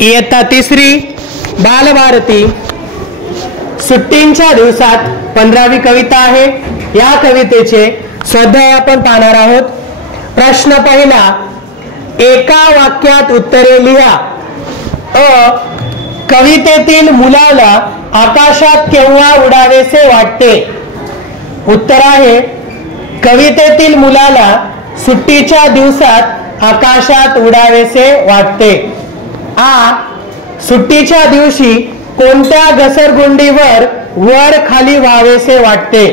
इयत्ता तिसरी बालभारती सुट्टींच्या दिवसात 15वी कविता आहे। या कवितेचे स्वाध्याय आपण पाहणार आहोत। प्रश्न पहिला, एका वाक्यात उत्तरे लिहा। कवितेतील मुलाला आकाशात केव्हा उडावेसे वाटते? उत्तर आहे, कवितेतील मुलाला सुट्टीच्या दिवसात आकाशात उडावेसे वाटते। सुट्टीच्या दिवशी कोणत्या घसरगुंडीवर वर खाली व्हावेसे वाटते?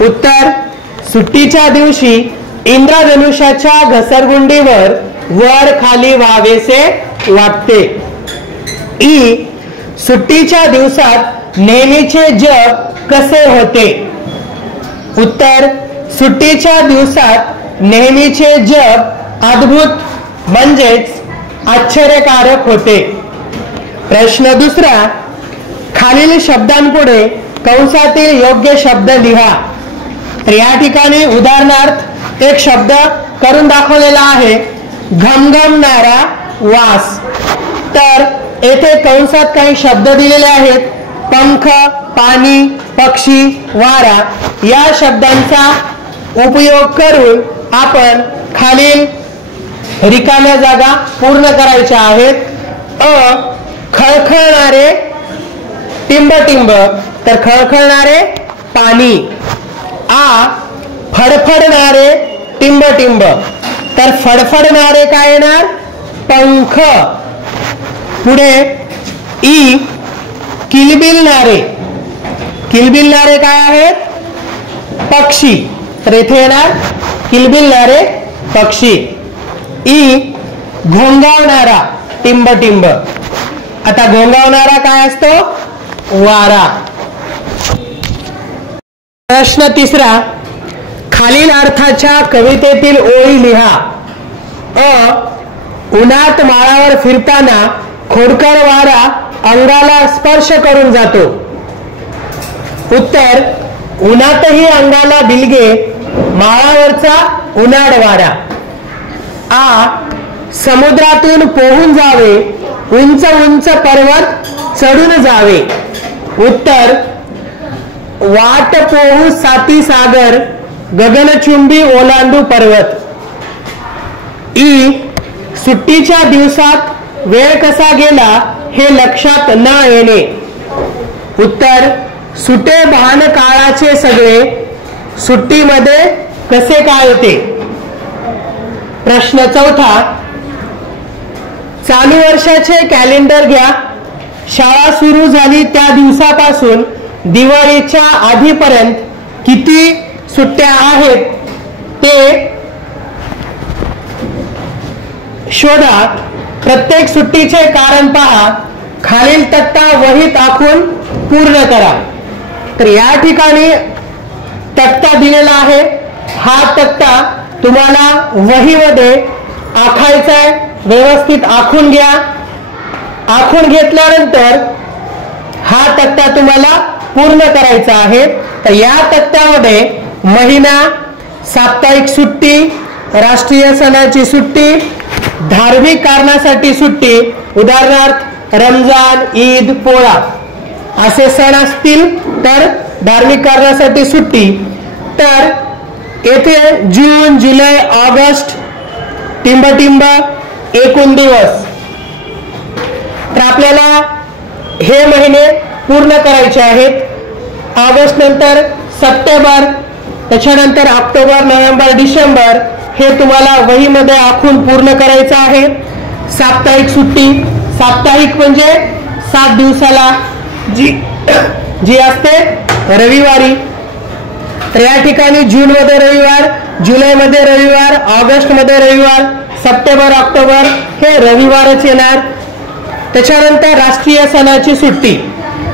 उत्तर, सुट्टीच्या दिवशी इंद्रधनुष्याच्या घसरगुंडीवर वर खाली व्हावेसे वाटते। सुट्टीच्या दिवसात नेहमीचे जग कसे होते? उत्तर, सुट्टीच्या दिवसात नेहमीचे जग अद्भुत म्हणजेच आश्चर्यकारक होते। प्रश्न दुसरा, खालील शब्दांपुढे कंसातील योग्य शब्द लिहा। तर या ठिकाणी उदाहरणार्थ एक शब्द करून दाखवलेला आहे, घमघमणारा वास। तर येथे कंसात काही शब्द दिलेले आहेत, पंख, पाणी, पक्षी, वारा। या शब्दांचा उपयोग करून आपण खालील रिकाम्या जागा पूर्ण करायच्या आहेत। खळखळणारे टिंबटिंब, तर खळखळणारे पाणी। फडफडणारे टिंबटिंब, तर फडफडणारे काय येणार? पंख। पुढे किलबिलणारे, किलबिलणारे काय आहेत? पक्षी, तर इथे येणार किलबिलणारे पक्षी। घोंगावणारा टिंबटिंब, आता घोंगावणारा काय असतो? वारा। प्रश्न तिसरा, खालील अर्थाच्या कवितेतील ओळी लिहा। उन्हात माळावर फिरताना खोडकर वारा अंगाला स्पर्श करून जातो। उत्तर, उन्हातही अंगाला बिलगे माळावरचा उन्हाळ वारा। समुद्रातून पोहून जावे, उंच उंच पर्वत चढून जावे। उत्तर, वाट पोहू साती सागर, गगनचुंबी ओलांडू पर्वत। सुट्टीच्या दिवसात वेळ कसा गेला हे लक्षात न येणे। उत्तर, सुटे भान काळाचे सगळे, सुट्टीमध्ये कसे काय होते? प्रश्न चौथा, चालू वर्षाचे कॅलेंडर घ्या। शाळा सुरू झाली त्या दिवसापासून दिवाळीच्या आधीपर्यंत किती सुट्ट्या आहेत ते शोधा। प्रत्येक सुट्टीचे कारण पहा, खालील तक्ता वहीत आखून पूर्ण करा। तर या ठिकाणी तक्ता दिलेला आहे, हा तक्ता तुम्हाला वहीमध्ये आखायचा आहे। व्यवस्थित आखून घ्या। आखून घेतल्यानंतर हा तक्ता तुम्हाला पूर्ण करायचा आहे। तर या तक्त्यामध्ये महिना, साप्ताहिक सुट्टी, राष्ट्रीय सणाची सुट्टी, धार्मिक कारणासाठी सुट्टी, उदाहरणार्थ रमजान, ईद, पोळा असे सण असतील तर धार्मिक कारणासाठी सुट्टी। तर येथे जून, जुलै, ऑगस्ट टिंबटिंब एकूण दिवस। तर आपल्याला हे महिने पूर्ण करायचे आहेत। ऑगस्ट नंतर सप्टेंबर, त्याच्यानंतर ऑक्टोबर, नोव्हेंबर, डिसेंबर हे तुम्हाला वहीमध्ये आखून पूर्ण करायचं आहे। साप्ताहिक सुट्टी, साप्ताहिक म्हणजे 7 दिवसाला जी असते रविवारी। तर या ठिकाणी जून मध्ये रविवार, जुलै मध्ये रविवार, ऑगस्ट मध्ये रविवार, सप्टेंबर, ऑक्टोबर हे रविवारच येणार। त्याच्यानंतर राष्ट्रीय सणाची सुट्टी।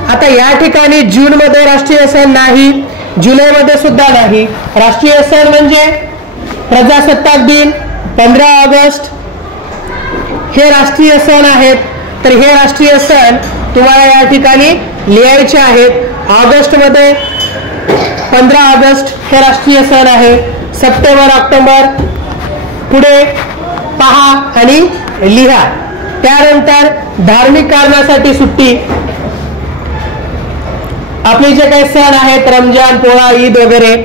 आता या ठिकाणी जून मध्ये राष्ट्रीय सण नाही, जुलै मध्ये सुद्धा नाही। राष्ट्रीय सण म्हणजे प्रजासत्ताक दिन, 15 ऑगस्ट हे राष्ट्रीय सण आहेत। तर हे राष्ट्रीय सण तुम्हाला या ठिकाणी लिहायचे आहेत। ऑगस्ट मध्ये 15 ऑगस्ट हे राष्ट्रीय सण आहे। सप्टेंबर, ऑक्टोबर पुढे पहा आणि लिहा। त्यानंतर धार्मिक कारणासाठी सुट्टी, आपले जे काही सण आहेत रमजान, पोळा, ईद वगैरे,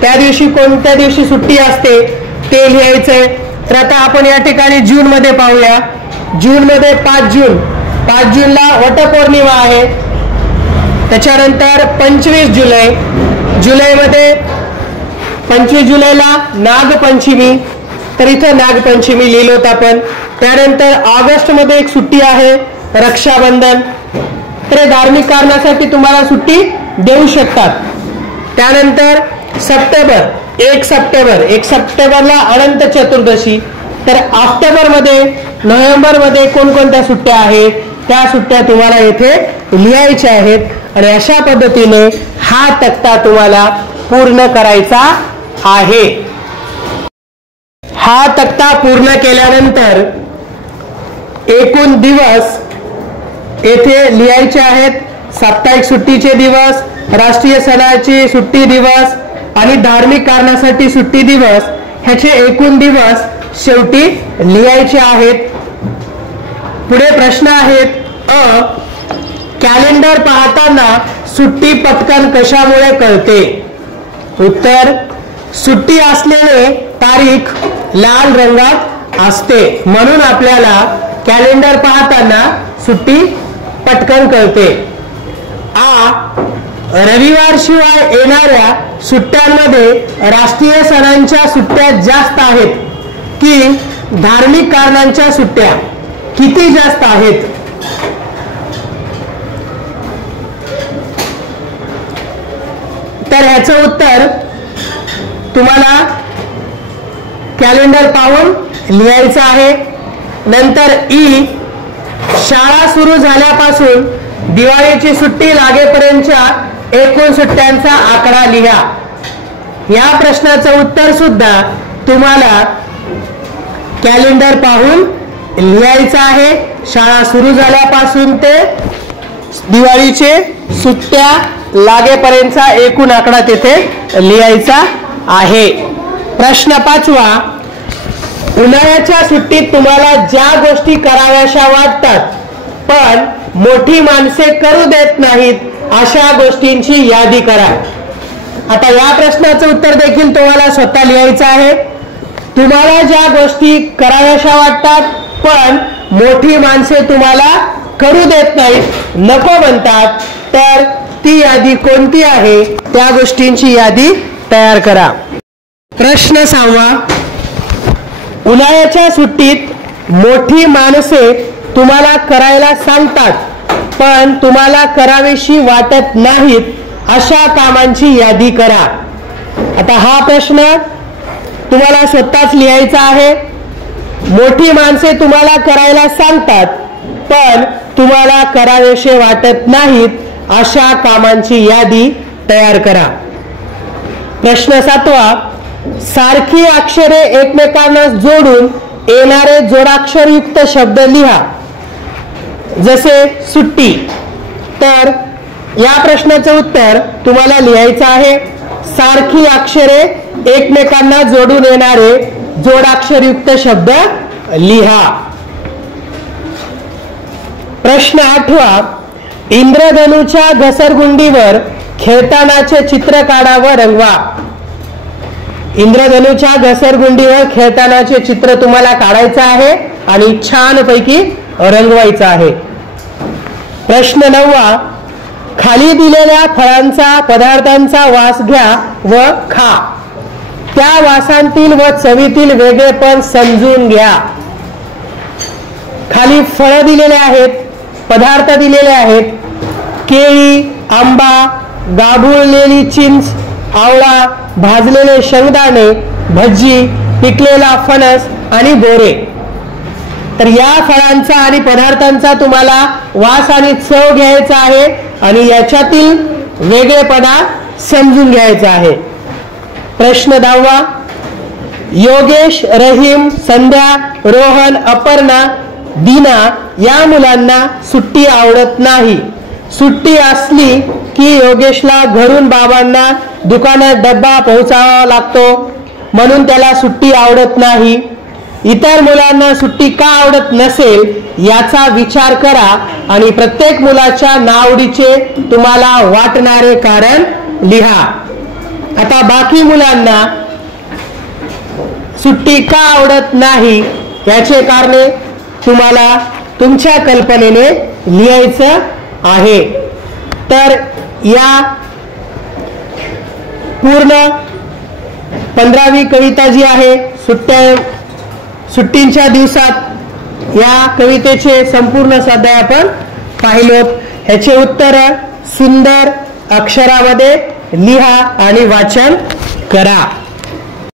त्या दिवशी कोणत्या दिवशी सुट्टी असते ते लिहायचंय. तर आता आपण या ठिकाणी जून मध्ये पाहूया. जून मध्ये 5 जूनला वटपौर्णिमा आहे. त्याच्यानंतर 25 जुलै, जुलैमध्ये 25 जुलैला नागपंचमी, तर इथं नागपंचमी लिहिलं होतं आपण. त्यानंतर ऑगस्ट मध्ये एक सुट्टी आहे रक्षाबंधन. तर धार्मिक कारणासाठी तुम्हाला सुट्टी देऊ शकतात. त्यानंतर सप्टेंबर, 1 सप्टेंबरला अनंत चतुर्दशी. तर ऑक्टोबर मध्ये, नोव्हेंबर मध्ये कोणकोणत्या सुट्ट्या आहेत त्या सुट्ट्या तुम्हाला येथे लिहायच्या आहेत. आणि अशा पद्धतीने हा तक्ता तुम्हाला पूर्ण करायचा आहे. हा तक्ता पूर्ण केल्यानंतर एकूण दिवस येथे लिहायचे आहेत. साप्ताहिक सुट्टीचे दिवस, राष्ट्रीय सणाची सुट्टी दिवस आणि धार्मिक कारणासाठी सुट्टी दिवस, ह्याचे एकूण दिवस शेवटी लिहायचे आहेत. पुढे प्रश्न आहेत. कॅलेंडर पाहताना सुट्टी पटकन कशामुळे कळते? उत्तर, सुट्टी असलेले तारीख लाल रंगात असते, म्हणून आपल्याला कॅलेंडर पाहताना सुट्टी पटकन कळते. रविवार शिवाय येणाऱ्या सुट्ट्यांमध्ये राष्ट्रीय सणांच्या सुट्ट्या जास्त आहेत की धार्मिक कारणांच्या सुट्ट्या किती जास्त आहेत? तर ह्याचं उत्तर तुम्हाला कॅलेंडर पाहून लिहायचं आहे. नंतर शाळा सुरू झाल्यापासून दिवाळीची सुट्टी लागेपर्यंतच्या एकूण सुट्ट्यांचा आकडा लिहा. या प्रश्नाचं उत्तर सुद्धा तुम्हाला कॅलेंडर पाहून लिहायचं आहे. शाळा सुरू झाल्यापासून ते दिवाळीचे सुट्ट्या लागेपर्यंतचा एकूण आकडा तिथे लिहायचा आहे. प्रश्न 5वा, उन्हाळ्याच्या सुट्टीत तुम्हाला ज्या गोष्टी कराव्याशा वाटतात पण मोठी माणसे करू देत नाहीत अशा गोष्टींची यादी करा. आता या प्रश्नाचं उत्तर देखील तुम्हाला स्वतः लिहायचं आहे. तुम्हाला ज्या गोष्टी कराव्याशा वाटतात पण मोठी माणसे तुम्हाला करू देत नाहीत, नको म्हणतात, तर ती यादी कोणती आहे त्या गोष्टींची यादी तयार करा. प्रश्न 6वा, उन्हाळ्याच्या सुट्टीत मोठी माणसे तुम्हाला करायला सांगतात पण तुम्हाला करावीशी वाटत नाहीत अशा कामांची यादी करा. आता हा प्रश्न तुम्हाला स्वतःच लिहायचा आहे. मोठी माणसे तुम्हाला करायला सांगतात पण तुम्हाला करावेसे वाटत नाहीत अशा कामांची यादी तयार करा. प्रश्न 7वा, सारखी अक्षरे एकमेकांना जोडून येणारे जोडाक्षरयुक्त शब्द लिहा. जसे सुट्टी. तर या प्रश्नाचं उत्तर तुम्हाला लिहायचं आहे. सारखी अक्षरे एकमेकांना जोडून येणारे जोडाक्षरयुक्त शब्द लिहा. प्रश्न 8वा, इंद्रधनुच्या घसरगुंडीवर खेळतानाचे चित्र काढा व रंगवा. इंद्रधनुच्या घसरगुंडीवर खेळतानाचे चित्र तुम्हाला काढायचं आहे आणि छानपैकी रंगवायचं आहे. प्रश्न 9वा, खाली दिलेल्या फळांचा पदार्थांचा वास घ्या व खा. त्या वासांतील व चवीतील वेगळेपण समजून घ्या. खाली फळं दिलेले आहेत, पदार्थ दिलेले आहेत. केळी, आंबा, गाभुळलेली चिंच, आवळा, भाजलेले शेंगदाणे, भजी, पिकलेला फणस आणि बोरे. तर या फळांचा आणि पदार्थांचा तुम्हाला वास आणि चव घ्यायचा आहे आणि याच्यातील वेगळेपणा समजून घ्यायचा आहे. प्रश्न 10वा, योगेश, रहीम, संध्या, रोहन, अपर्णा, दीना या मुलांना सुट्टी आवडत नाही. सुट्टी असली की योगेशला घरून बाबांना दुकानात डब्बा पोहोचावा लागतो म्हणून त्याला सुट्टी आवडत नाही. इतर मुलांना सुट्टी का आवडत नसेल याचा विचार करा आणि प्रत्येक मुलाच्या नावडीचे तुम्हाला वाटणारे कारण लिहा. आता बाकी मुलांना सुट्टी का आवडत नाही याचे कारणे तुम्हाला तुमच्या कल्पनेने लिहायचं आहे. तर या पूर्ण 15वी कविता जी आहे सुट्टींच्या दिवसात, या कवितेचे संपूर्ण स्वाध्याय आपण पाहिलोत. ह्याचे उत्तर सुंदर अक्षरामध्ये लिहा आणि वाचन करा.